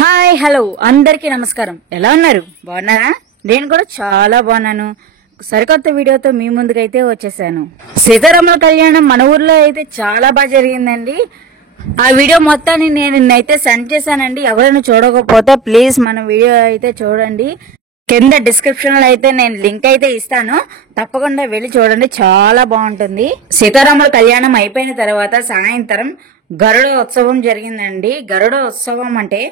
Hi hello అందరికీ నమస్కారం. ఎలా ఉన్నారు? బాగున్నారా? నేను కూడా చాలా బాగున్నాను. సరికొత్త వీడియోతో మీ ముందుకైతే వచ్చేసాను. సీతారాముల కళ్యాణం మన ఊర్లో అయితే చాలా బాగా జరిగిందండి. ఆ వీడియో మొత్తాన్ని నేను నిన్నైతే సెండ్ చేశానండి. ఎవరైనా చూడకపోతే ప్లీజ్ మన వీడియో అయితే చూడండి. కింద డిస్క్రిప్షన్ లో అయితే నేను లింక్ అయితే ఇస్తాను, తప్పకుండా వెళ్ళి చూడండి, చాలా బాగుంటుంది. సీతారాముల కళ్యాణం అయిపోయిన తర్వాత సాయంత్రం గరుడ ఉత్సవం జరిగిందండి. గరుడ ఉత్సవం అంటే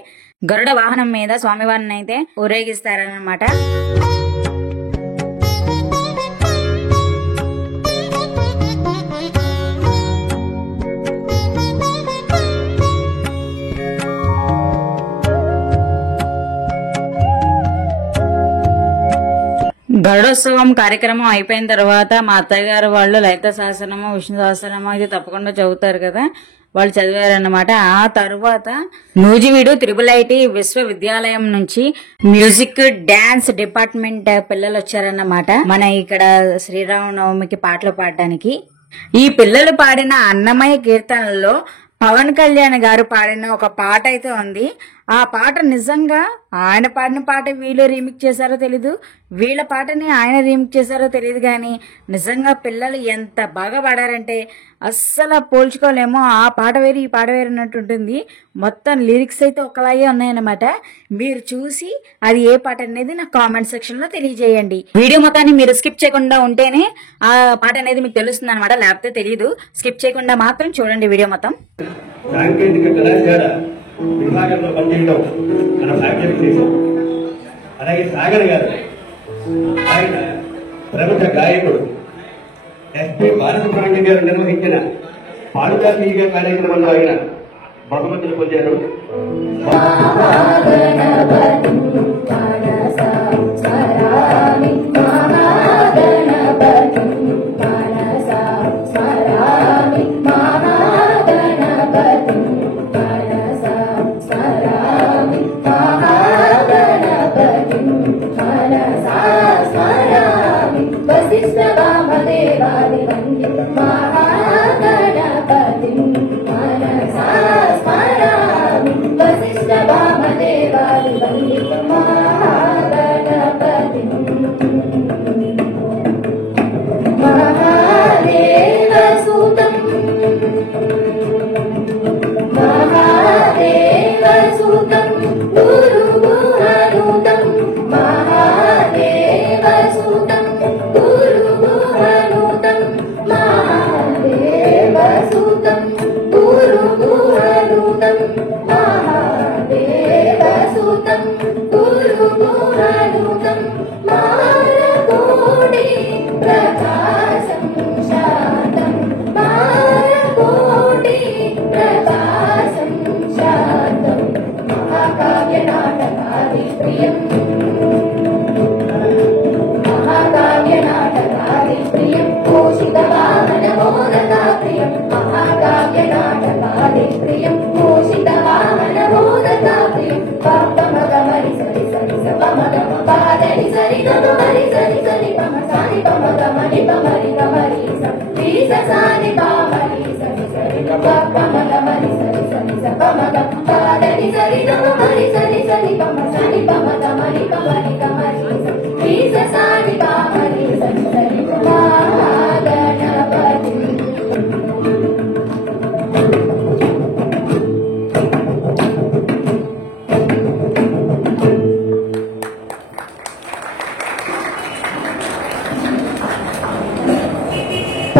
గరుడ వాహనం మీద స్వామివారిని అయితే ఊరేగిస్తారనమాట. గరుడోత్సవం కార్యక్రమం అయిపోయిన తర్వాత మా అత్తయ్య గారు వాళ్ళు లలిత సహస్రనామం, విష్ణు సహస్రనామం ఇది తప్పకుండా చదువుతారు కదా, వాళ్ళు చదివారన్నమాట. ఆ తర్వాత నూజివీడు త్రిబుల్ ఐటీ విశ్వవిద్యాలయం నుంచి మ్యూజిక్ డాన్స్ డిపార్ట్మెంట్ పిల్లలు వచ్చారన్నమాట మన ఇక్కడ శ్రీరామనవమికి పాటలు పాడడానికి. ఈ పిల్లలు పాడిన అన్నమయ్య కీర్తనలో పవన్ కళ్యాణ్ గారు పాడిన ఒక పాట అయితే ఉంది. ఆ పాట నిజంగా ఆయన పాడిన పాట వీళ్ళు రీమిక్స్ చేశారో తెలీదు, వీళ్ళ పాటని ఆయన రీమిక్స్ చేశారో తెలియదు, కానీ నిజంగా పిల్లలు ఎంత బాగా పాడారంటే అస్సలు పోల్చుకోలేమో. ఆ పాట వేరు ఈ పాట వేరు అన్నట్టు ఉంటుంది. మొత్తం లిరిక్స్ అయితే ఒకలాగే ఉన్నాయన్నమాట. మీరు చూసి అది ఏ పాట అనేది నాకు కామెంట్ సెక్షన్ లో తెలియజేయండి. వీడియో మొత్తాన్ని మీరు స్కిప్ చేయకుండా ఉంటేనే ఆ పాట అనేది మీకు తెలుస్తుంది అనమాట, లేకపోతే తెలియదు. స్కిప్ చేయకుండా మాత్రం చూడండి వీడియో మొత్తం. సాంకేతిక కళాశాల విభాగంలో పనిచేయడం మన భాగ్యం చేశాం. అలాగే సాగర్ గారు, ఆయన ప్రముఖ గాయకుడు. ఎస్పి బాలసుబ్రహ్మణ్యం గారు నిర్వహించిన పాడుతా తీగ కార్యక్రమంలో ఆయన బహుమతులు పొందారు.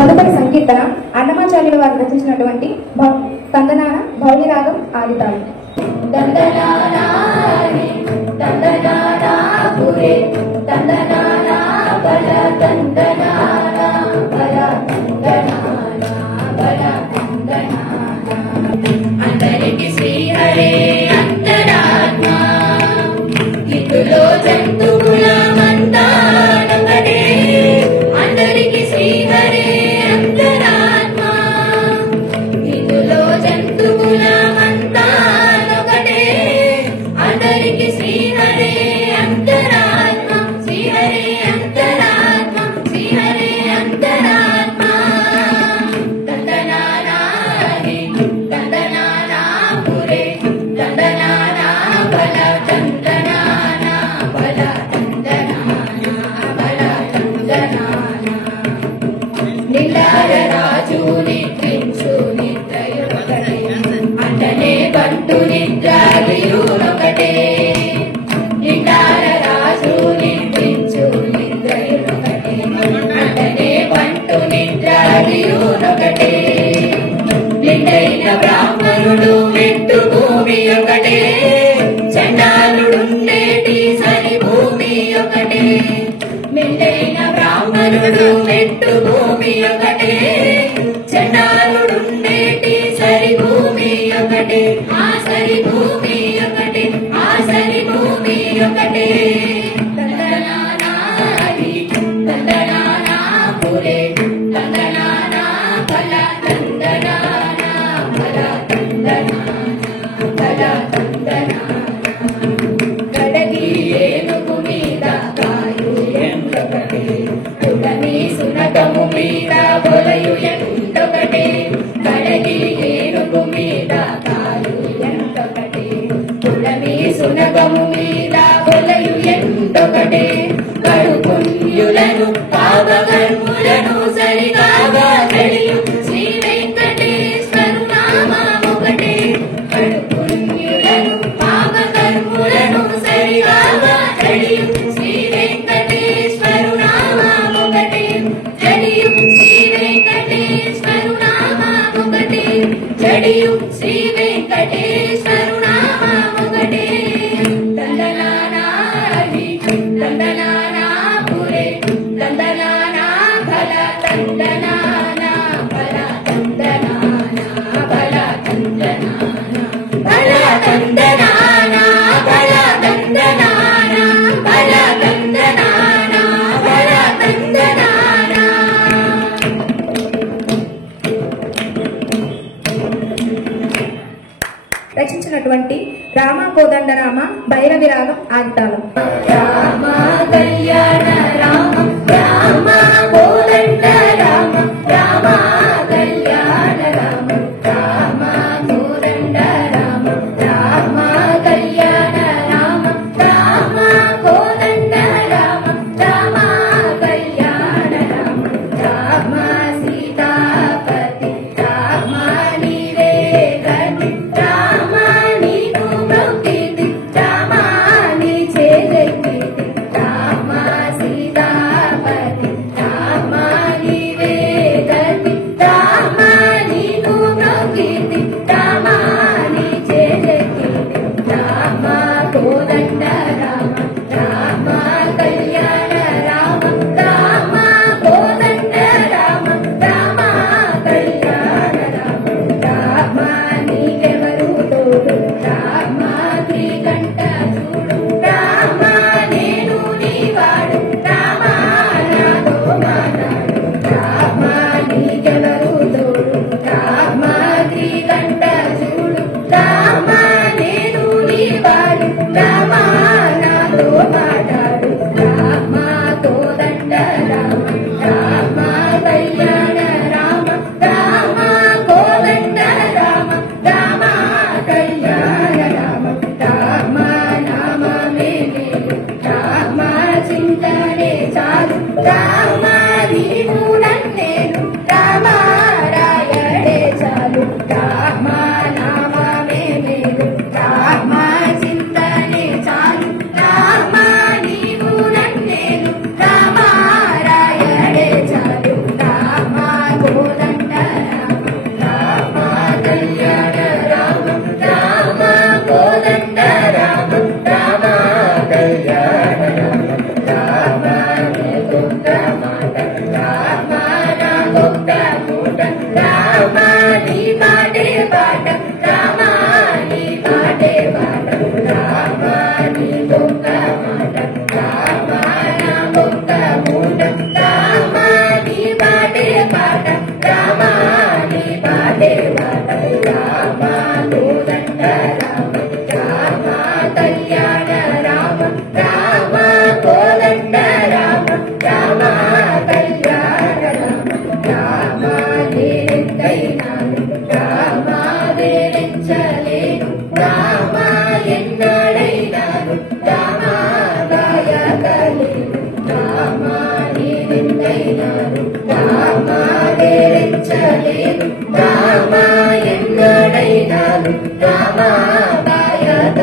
తదుపరి సంకీర్తన అన్నమాచార్యుల వారు రచించినటువంటి తందనాన భౌర్యరాగం ఆదితాళం. అందరికి శ్రీహరే అంతరాత్మ ఇతులో జంతువులమంతానొకటే. అందరికి శ్రీహరే అంతరాత్మ ఇతులో జంతువులమంతానొకటే. అందరికి శ్రీహరే అంతరాత్మ, శ్రీహరే అంతరాత్మ, శ్రీహరే అంతరాత్మ. తందనానా హే తందనానా పురే తందనానా నిద్రాదియునొకటే నిండార రాజు నిద్రించు నిద్రయునొకటే అంటనే పంటు నిద్రాదియునొకటే నిండైన బ్రాహ్మణుడు మెట్టు భూమి ఒకటే చండాలుడుండేటి సరి భూమి ఒకటే నిండైన బ్రాహ్మణుడు మెట్టు భూమి ఒకటే చండాలుడుండేటి సరి భూమి ఒకటే ఆ సరి భూమి ఒకటే ఆ సరి భూమి ఒకటే తందనానా హరి తందనానా పురే తందనానా ఫల తందనానా ఫల తందనానా ఫల తందనానా కడగి ఏనుగు మీద కాయు ఎండొకటే పుటమి సునకము మీద బొలయు ఎండొకటే కడగి ఏనుగు మీద కాయు ఎండొకటే పుటమి సునకము మీద బొలయు ఎండొకటే కడుపుణ్యులను పాపకర్ములను సరిగాగా కడియు శ్రీ వెంకటేశ్వరు నామమొకటే కడుపుణ్యులను పాపకర్ములను సరిగాగా కడియు శ్రీ వెంకటేశ్వరు నామమొకటే జడియు శ్రీ వెంకటేశ్వరు నామమొకటే జడియు శ్రీ వెంకటేశ్వరు నామమొకటే తందనానా హరి తందనానా పురే తందనానా ఫల తందనానా ఫల తందనానా ఫల తందనానా ఫల తందనానా ఫల తందనానా ఫల తందనానా ఫల తందనానా రచించినటువంటి రామ కోదండరామ భైరవి రాగం ఆదితాళం. రామ కళ్యాణ రామ రామ కోదండ రామ రామ కళ్యాణ రామ రామ కోదండ రామ రామ కళ్యాణ రామ రామ కోదండ రామ రామ కళ్యాణ రామ రామ సీతాపతి రామ నీవే గతి రామ నీకు ప్రకృతి రామ నీ చేదెక్కి రామ సీతాపతి రామ నీవే గతి రామ నీకు ప్రకృతి రామ నీ చేదెక్కి రామ కోదండ రామ రామ కళ్యాణ రామ రామ కోదండ రామ రామ కళ్యాణ రామ రామ నీకెవరు తోడు రామ శ్రీకంఠ చూడు రామ నేను నీవాడు రామ నాతో మాట్లాడు రామ నీకెవరు తోడు రామ శ్రీకంఠ చూడు రామ నేను నీవాడు రామ నాతో మాట్లాడు రామ కోదండ రామ రామ కళ్యాణ రామ రామ కోదండ రామ రామ కళ్యాణ రామ రామ నామమే మేలు రామ చింతనే చాలు రామ నీవు నన్నేను రామ రాయడే చాలు రామ నామమే మేలు రామ చింతనే చాలు రామ నీవు నన్నేను రామ రాయడే చాలు రామ కోదండ రామ రామ కళ్యాణ రామ రామ కోదండ రామ రామ కళ్యాణ రామ నీకొక్క మాట రామ నాకొక్క మూట రామ నీ మాటే పాట రామ నీ మాటే పాట రామ నీకొక్క మాట రామ నాకొక్క మూట రామ నీ మాటే పాట రామ నీ మాటే పాట రామ కోదండ రామ రామ కళ్యాణ రామ రామ కోదండ రామ రామ కళ్యాణ రామ రామ దేనికైనాను రామ దేనించలేను రామ ఎన్నడైనాను రామ గాయకలేను రామ దేనికైనాను రామ దేనించలేను రామ ఎన్నడైనాను రామ గాయక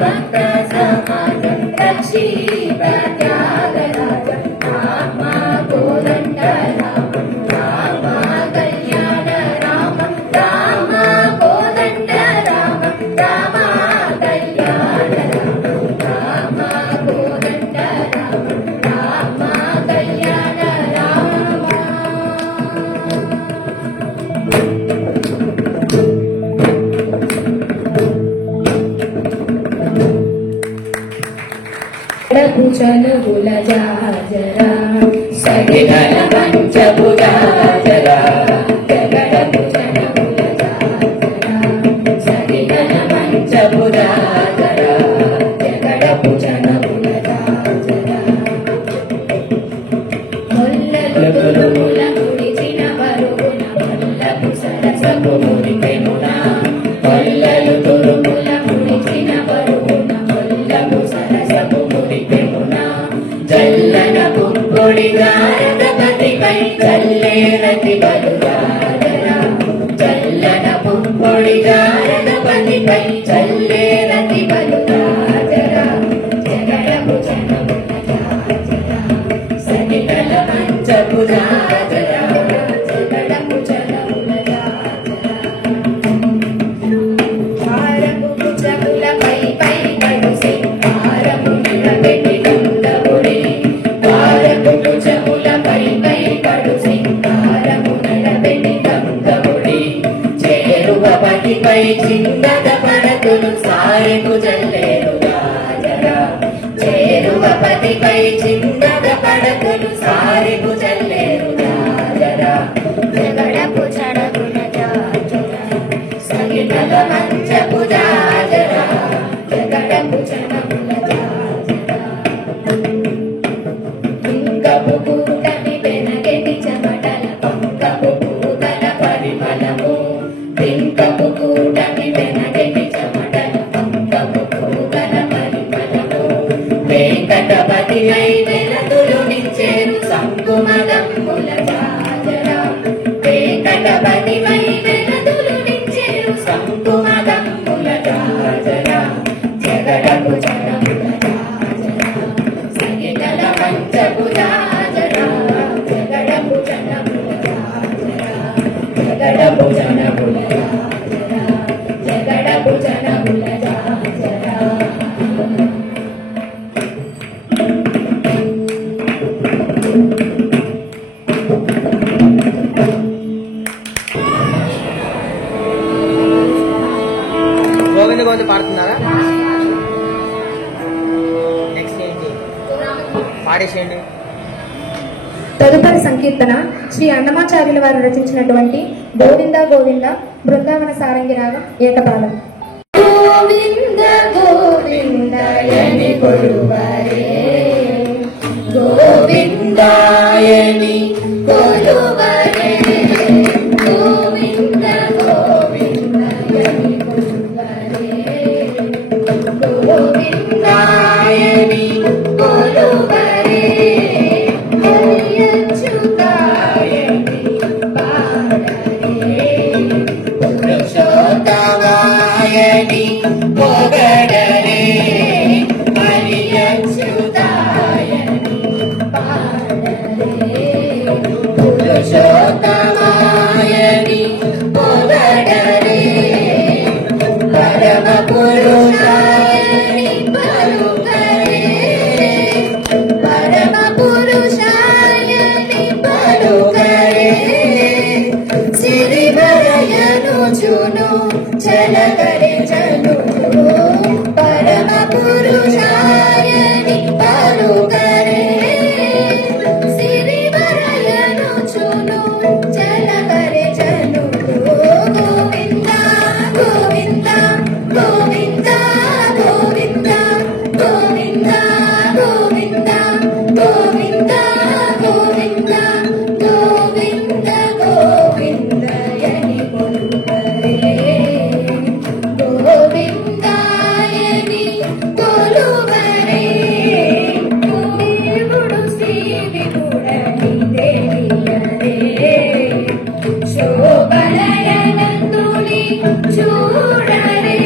భక్త సమాజం రక్షీత త్యాగరాజ రామ కోదండ రామ రామ కళ్యాణ రామ రామ కోదండ రామ రామ కళ్యాణ రామ రామ కోదండ రామ రామ కళ్యాణ రామ. భుజనుగుల జాజరా సగిగల పంచభుజాజరా జగడ భుజనుగుల జాజరా సగిగల పంచభుజాజరా జగడ భుజనుగుల జాజరా మొల్లలు తులుముల ముడిచిన వరుగున మొల్లకు సరసపు ముడిపెనునా మొల్లలు తులుముల ముడిచిన వరుగున మొల్లకు సరసపు జల్లన పుప్పొడి గారగపతిపై చల్లేరతి బలుగాజరా జల్లన పుప్పొడి గారగపతిపై చల్లేరతి బలుగాజరా జగడ భుజనముల జాజరా సగిగల పంచభుజాజరా జగడ భుజనముల జాజరా భారపు భుజములపై పై కడుసి భారపు నిలబెట్టి పై చిన్నద పడతులు సారెకు జల్లేరు రాజరా చేరువ పతిపై చిన్నద పడతులు సారెకు జల్లేరు రాజరా జగడపు చడగుణ జాజరా సగిగల మంచపు జాజరా జగడపు చడగుణ జాజరా ఇంకపు కూటమి వెనకెటి చెమటల పంకపు పూతల పరిమళము ఇంకపు కూటమి వెనకెటి చెమటల పంకపు పూతల పరిమళము వెంకటపతి అయి వెలతులు నిచ్చేరు సంకుమగమ్ముల జాజరా వెంకటపతి అయి వెలతులు నిచ్చేరు సంకుమగమ్ముల జాజరా జగడపు జనముల జాజరా సగిగల పంచపు జాజరా జగడపు జనముల జాజరా జగడపు జనముల జాజరా జగడపు జనముల జాజరా. గోవింద గోవింద పాడుతున్నారా? నెక్స్ట్ ఏంటి పాడేసేయండి. తదుపరి సంకీర్తన శ్రీ అన్నమాచార్యుల వారు రచించినటువంటి గోవింద గోవింద బృందావన సారంగి రాగం ఏకపాలం. గోవింద గోవిందయని కొలువరే గోవిందాయని కొలువరే గోవింద గోవిందయని కొలువరే గోవిందాయని కొలువరే హరియచ్యుతాయని పాడరే పురుషోత్తమాయని పొగడరే హరియచ్యుతాయని పాడరే పురుషోత్తమాయని పొగడరే పరమ పురుషాయని పలుకరే పరమ పురుషాయని పలుకరే సిరివరయను చును చలకరే చలు పరమ పురుషాయని పలుకరే సిరివరయను చును చలకరే చలు గోవింద గోవింద గోవింద గోవింద గోవింద గోవింద గోవింద గోవింద గోవింద గోవిందయని కొలువరే గోవిందాయని కొలువరే దేవుడు శ్రీ విపుడని తెలియరే శోభలయనందుని చూడరే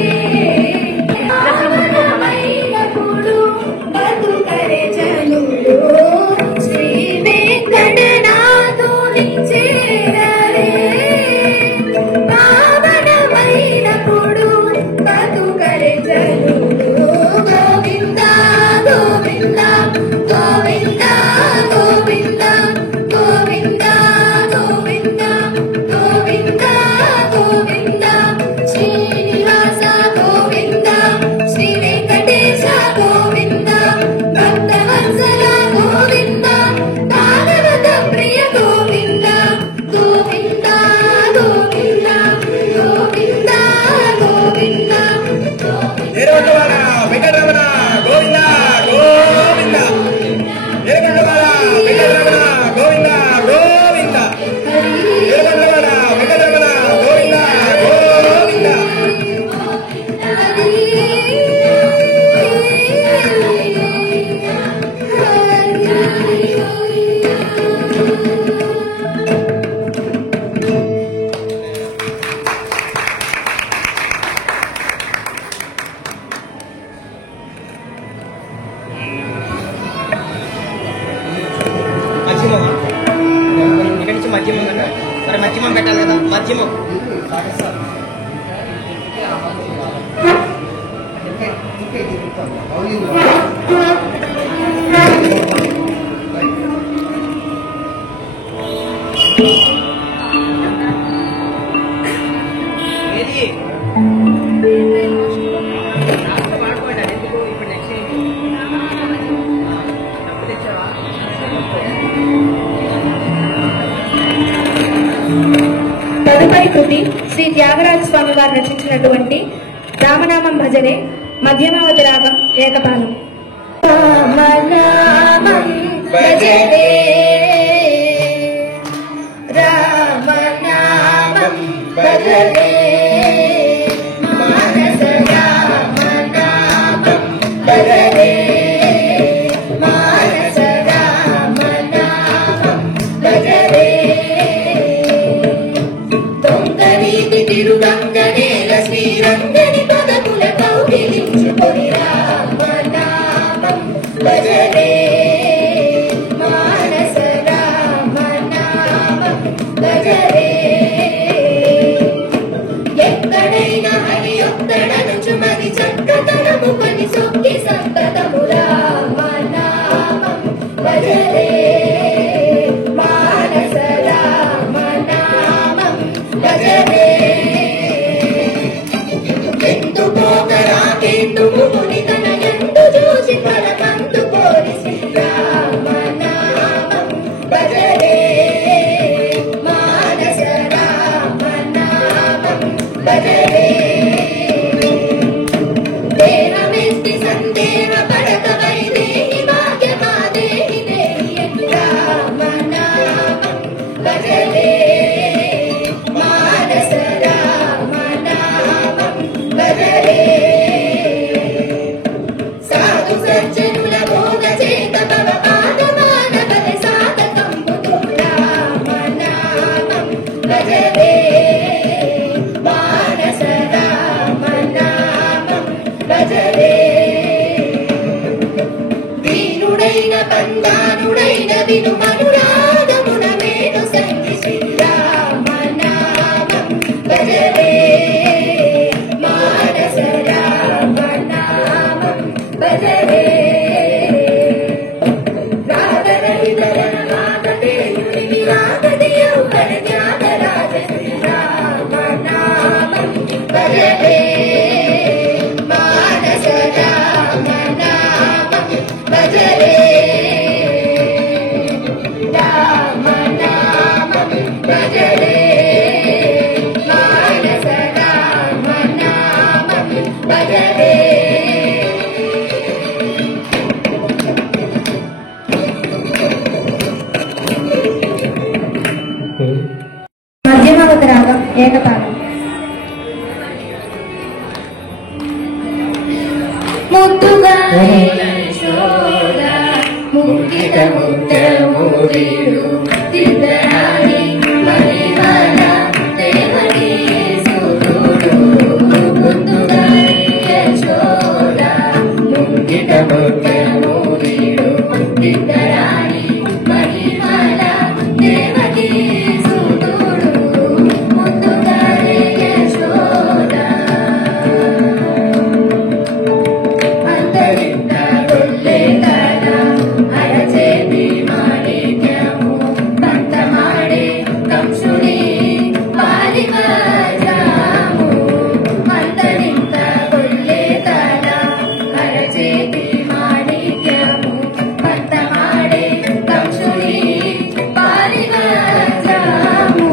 వెంకటరమణ గోవింద గోవింద వెంకటరమణ వెంకటరమణ గోవింద గోవింద వెంకటరమణ వెంకటరమణ గోవింద గోవింద మధ్యమం ఇక్కడి నుంచి మధ్యమం కదా మరి మధ్యమం పెట్టాలి కదా మధ్యమం ఏది పాడుకోండి ఎందుకు ఇప్పుడు నెక్స్ట్ ఏంటి డబ్బు తెచ్చావా తదుపరి కృతి శ్రీ త్యాగరాజ స్వామి వారు రచించినటువంటి రామనామం భజనే మధ్యమావతి రాగం ఏకపాలం. రామనామం భజరే రామనామం భజరే మానస రామనామం భజరే మానస రామనామం భజరే దొంగనీతి తిరుగంగనేల శ్రీరంగని పదముల కౌగిలించుకొని రామనామం భజరే మానస రామనామం భజరే ఎక్కడైనా హరి ఒక్కడనుచు మరి చక్కతనము కొని సొక్కి సంతతము రామనామం భజరే మానస రామనామం భజరే ఎందుకోకరాకేందు ముని తన ఎందు చూసి ఫలమందు కోరి శ్రీరామనామం భజరే మానస రామనామం భజరే దేహమెత్తి సందేహ పడక వైదేహి భాగ్యమాదేహి దేహి రామనామం భజరే మానస రామనామం భజరే సాధు సజ్జనుల భోగ చేత భవ పాదమాన బల సాధకంబుతు రామనామం భజరే మానస రామనామం భజరే వీణుడైన పందానుడైన విను మనురాగమున వేణు సంగి శ్రీరామనామం భజరే మానస రామనామం భజరే రాగరహితరణ రాగదేయుని విరాగదేయు హర జ్ఞానరాజ శ్రీరామనామం భజరే మానస రామనామం భజరే రామనామం భజరే మానస రామనామం భజరే మధ్యమావతి రాగం ఏకపాలం. ముద్దుగా యశోద ముక్కిట ముద్దమూరిడు తిద్దరాణి మణిమాల దేవని సుతుడు ముద్దుగా యశోద ముక్కిట ముద్దమూరిడు తిద్దరాణి మణిమాల దేవని సుతుడు ముద్దుగా యశోద అంతరింత గొల్లే కడ అరచేతి మాణిక్యము పంతమాడే కంసుని పాలిక జాము అంతరింత గొల్లే కడ అరచేతి మాణిక్యము పంతమాడే కంసుని పాలిక జాము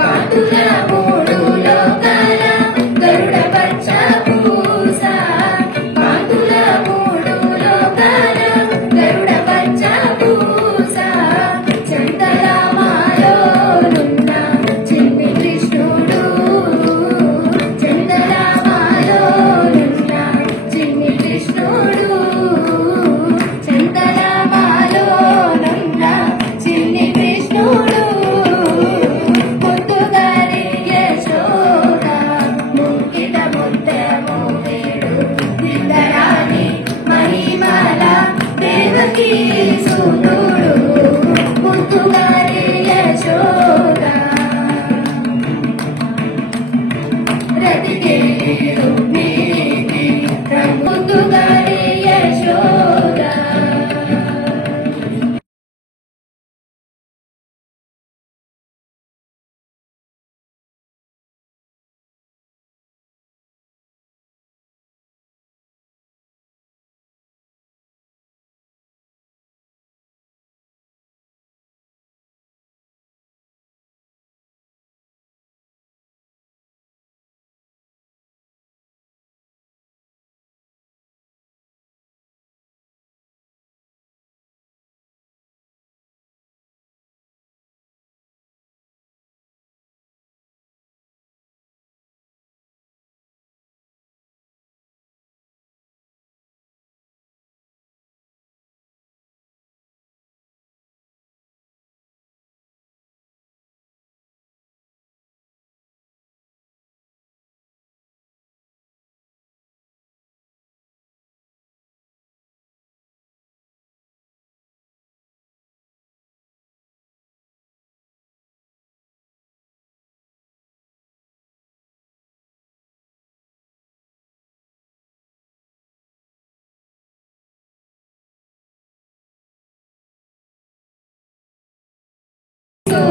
కాటుల మూడు లోకాల గరుడ పచ్చ పూస కాటుల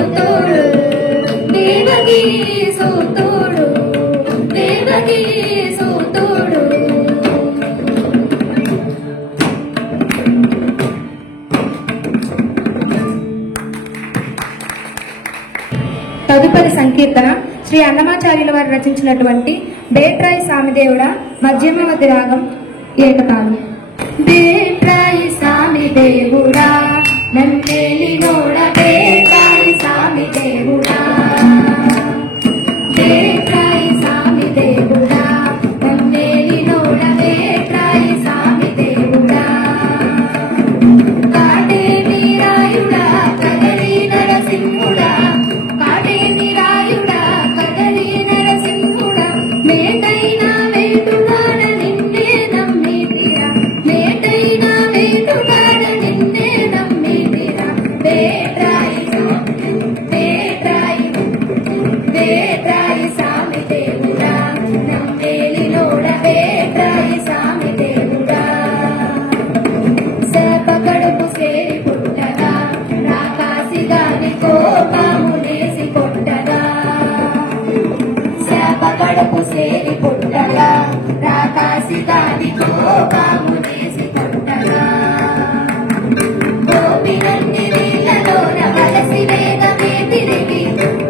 సూతుడు దేవకి సూతుడు దేవకి సూతుడు తదుపరి సంకీర్తన శ్రీ అన్నమాచార్యుల వారు రచించినటువంటి బేట్రాయి సామిదేవుడ మధ్యమవతి రాగం ఏకతాళం. బేట్రాయి సామి దేవుడా నన్నేలినోడ బేట్రాయి సామి దేవుడా బేట్రాయి సామి దేవుడా నన్నేలినోడ బేట్రాయి సామి దేవుడా కాటే నీరాయుడా కదలి నరసింహుడా కాటే నీరాయుడా కదలి నరసింహుడా మేటైనా వేటుగాడ నిన్నే నమ్మితిరా మేటైనా వేటుగాడ నిన్నే నమ్మితిరా బేట్రాయి బేట్రాయి బేట్రాయి సామి దేవుడా నమ్మేలినోడ బేట్రాయి సామి దేవుడా శాప కడుపు సేరి పుట్టగా రాకాసిగాని కోపము నేసి కొట్టగా శాప కడుపు సేరి పుట్టగా రాకాసిగాని కోపము నేసి కొట్టగా ఓపినన్ని నీళ్ళలోన వలసి వేగమే తిరిగి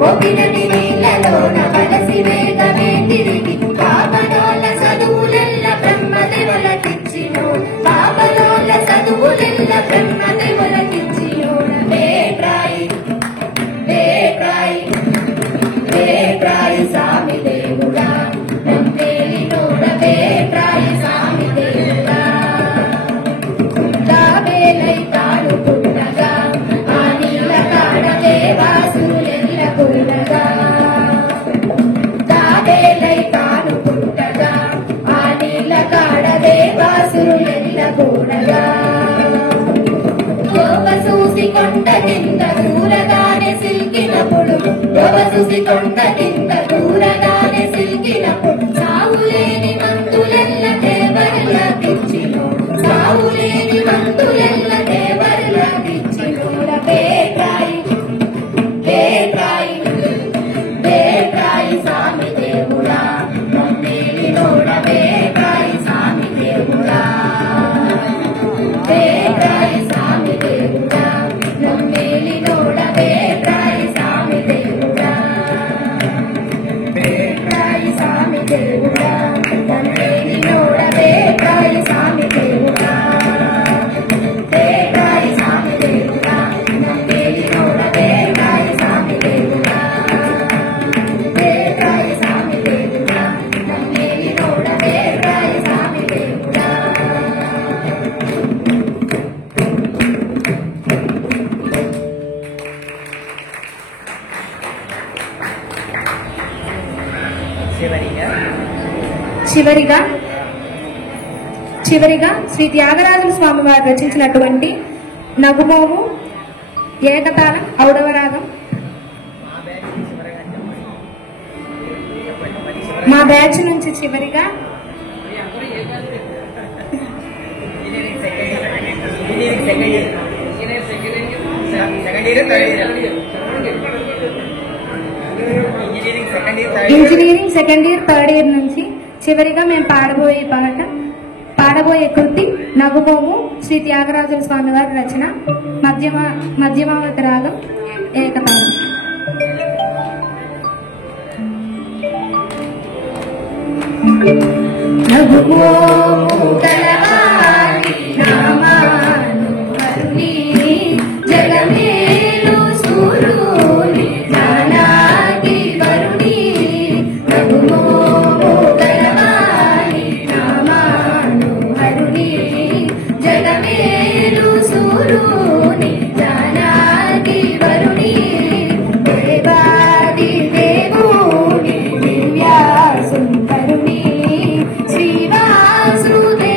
ఓపినన్ని నీళ్ళలోన వలసి వేగమే తిరిగి పాపనోళ్ళ చదువులెల్ల బ్రహ్మదేవులకిచ్చినోడు పాపనోళ్ళ చదువులెల్ల బ్రహ్మదేవులకిచ్చినోడు బేట్రాయి బేట్రాయి బేట్రాయి సామి దేవుడా నమ్మేలినోడ బేట్రాయి సామి దేవుడా తాబేలై తాను పుట్టగా ఆ నీళ్ళ కాడ దేవాసులెల్ల పుట్టగా తాబేలై తాను పుట్టగా ఆ నీళ్ళ కాడ దేవాసులెల్ల కూడగా గోవ చూసి కొండ కింద దూరగానే సిల్కినప్పుడు గోవ చూసి కొండ కింద దూరగానే సిల్కినప్పుడు సావులేని మందులెల్ల దేవరులకిచ్చినోడు సావులేని మందులెల్ల దేవరులకిచ్చినోడ బేట్రాయి బేట్రాయి బేట్రాయి సామి దేవుడా నమ్మేలినోడ బేట్రాయి సామి దేవుడా బేట్రాయి సామి దేవుడా నమ్మేలినోడ బేట్రాయి సామి దేవుడా బేట్రాయి సామి దేవుడా నమ్మేలినోడ బేట్రాయి సామి దేవుడా బేట్రాయి సామి దేవుడా నమ్మేలినోడ బేట్రాయి సామి దేవుడా బేట్రాయి సామి దేవుడా నమ్మేలినోడ బేట్రాయి సామి దేవుడా చివరిగా చివరిగా శ్రీ త్యాగరాజుల స్వామి వారు రచించినటువంటి నగుమోము ఏకతాళం ఔడవ రాగం. మా బ్యాచ్ నుంచి చివరిగా engineering second year third year నుంచి చివరిగా మేము పాడబోయే కృతి నగుమోము శ్రీ త్యాగరాజుల స్వామి వారి రచన మధ్యమావతి రాగం ఏకతాళం. నగుమోము కలవారి నామాను కరుణి జగమేలు సూరుని నానాకి వరుణి నగుమోము కలవారి నామాను కరుణి జగమేలు సూరుని నానాకి వరుణి దేవాది దేవుని దివ్యా సుందరుని శ్రీవాసుదేవుని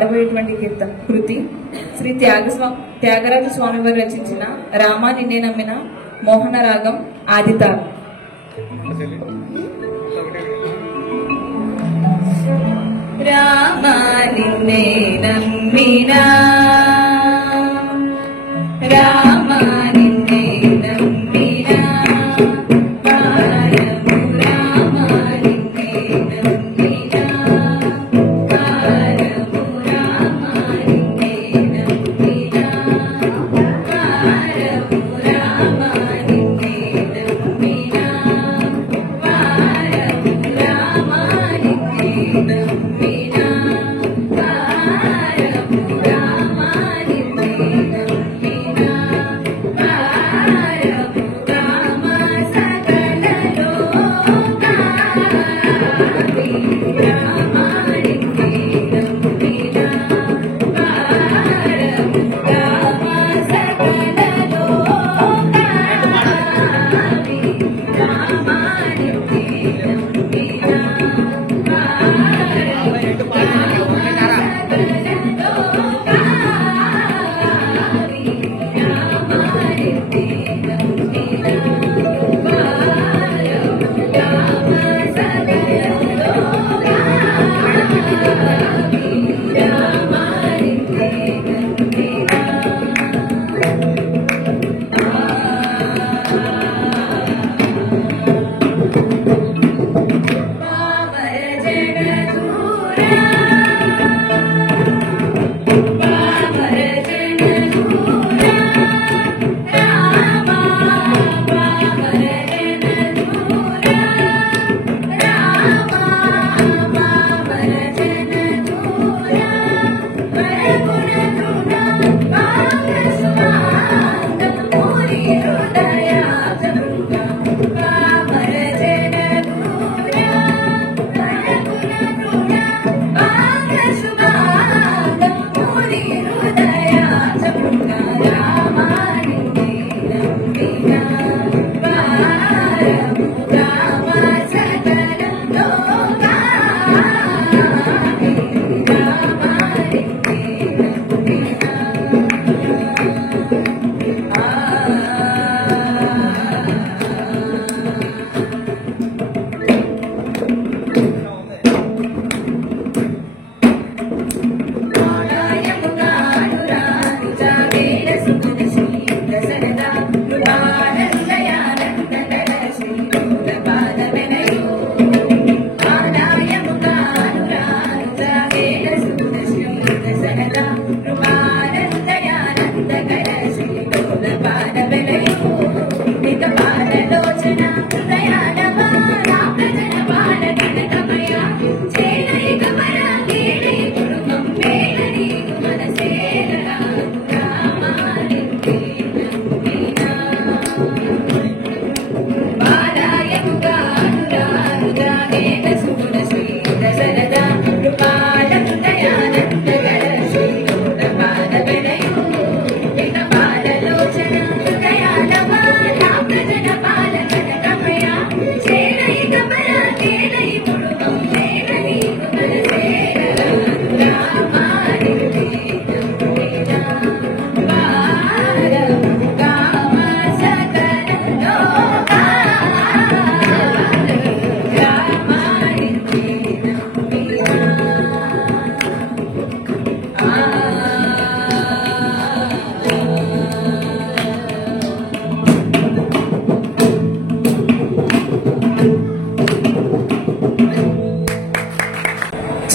పాడబోయేటువంటి కృతి శ్రీ త్యాగరాజ స్వామి వారు రచించిన రామా నిన్నే నమ్మిన మోహన రాగం ఆదితాళం. రామా నిన్నే నమ్మినా రామా నిన్నే నమ్మినా కారము రామా నిన్నే నమ్మినా కారము రామా నిన్నే నమ్మినా కారము రామా నిన్నే నమ్మినా కారము రామా నిన్నే నమ్మినా కారము రామా నిన్నే నమ్మినా కారము రామా సకల లోకావి రామా నిన్నే నమ్మినా కారము రామా సకల లోకావి రామా నిన్నే నమ్మినా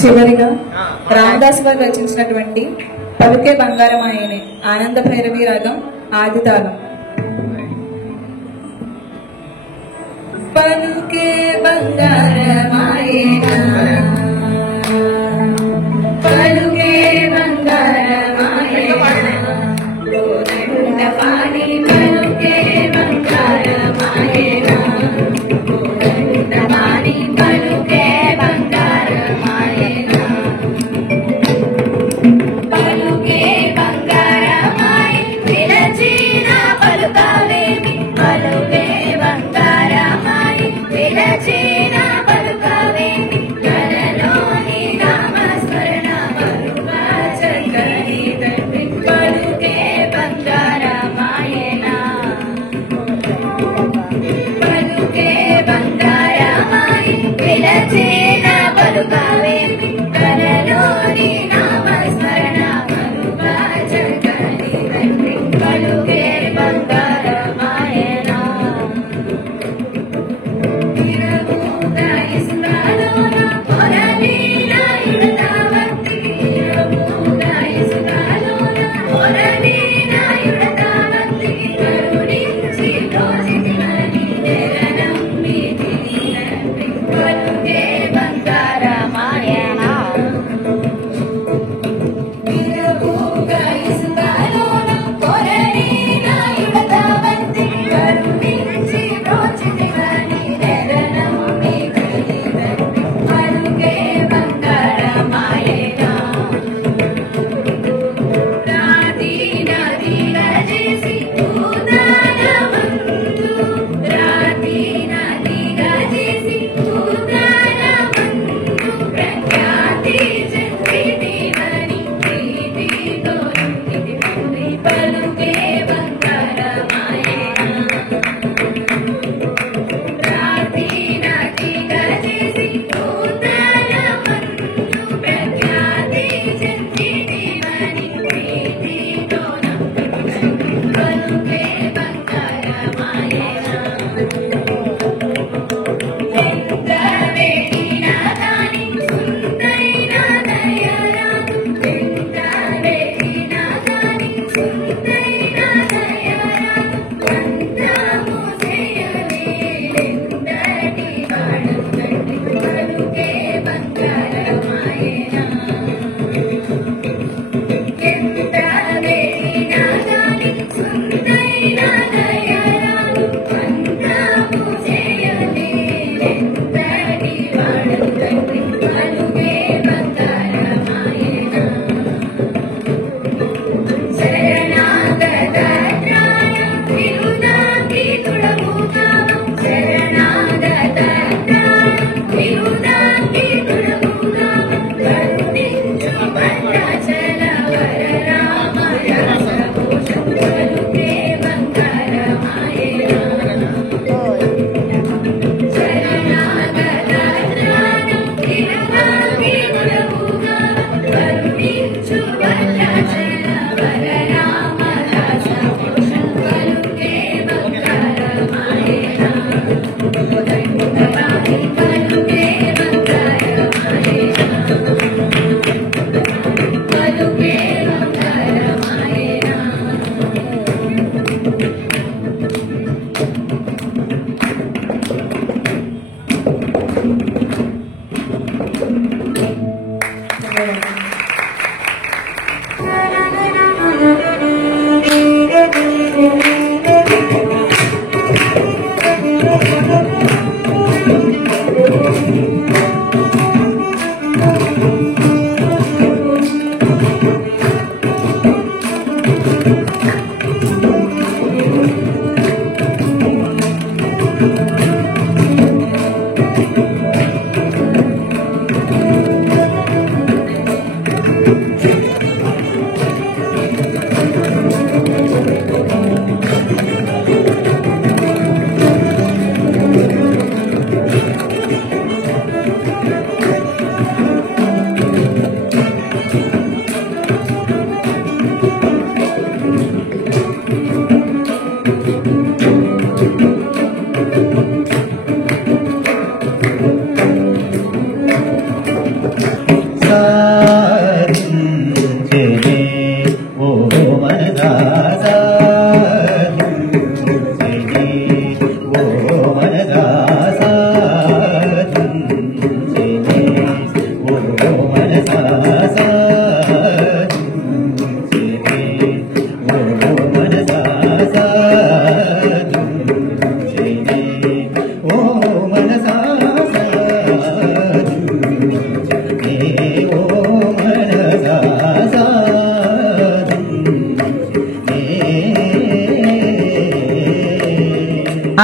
చివరిగా రామదాస్ గారు రచించినటువంటి పలుకే బంగారం ఆయనే ఆనంద భైరవి రాగం ఆదితాళం. పలుకే బంగారమాయేనా పలుకే బంగారమాయేనా లోదండ పాని పలుకే బంగారమాయేనా లోదండ పాని పలుకే బంగారమాయేనా పలుకే బంగారమాయి విరచిన పలుకవేమి పలుకే బంగారమాయి విరచిన పలుకవేమి కలలోని నామస్మరణ పలుక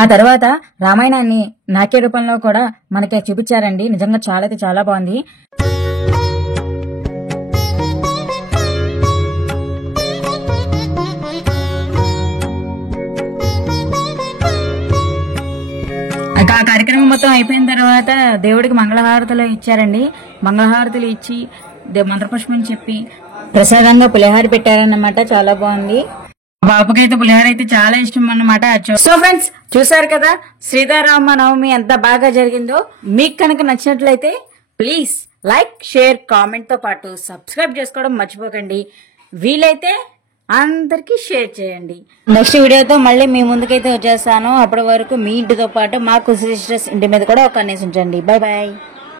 ఆ తర్వాత రామాయణాన్ని నాట్య రూపంలో కూడా మనకి చూపించారండి. నిజంగా చాలా అయితే చాలా బాగుంది. ఆ కార్యక్రమం మొత్తం అయిపోయిన తర్వాత దేవుడికి మంగళహారతులు ఇచ్చారండి. మంగళహారతులు ఇచ్చి మంత్రపుష్పం చెప్పి ప్రసాదంగా పులిహార పెట్టారన్నమాట. చాలా బాగుంది. బాబుకైతే పులిహార అయితే చాలా ఇష్టం అన్నమాట. సో ఫ్రెండ్స్, చూసారు కదా సీతారామ నవమి ఎంత బాగా జరిగిందో. మీకు కనుక నచ్చినట్లయితే ప్లీజ్ లైక్, షేర్, కామెంట్ తో పాటు సబ్స్క్రైబ్ చేసుకోవడం మర్చిపోకండి. వీలైతే అందరికి షేర్ చేయండి. నెక్స్ట్ వీడియోతో మళ్ళీ మీ ముందుకైతే వచ్చేస్తాను. అప్పటి వరకు మీ ఇంటితో పాటు మా కుసి సిస్టర్స్ ఇంటి మీద కూడా ఒక కన్నేసి ఉంచండి. Bye bye.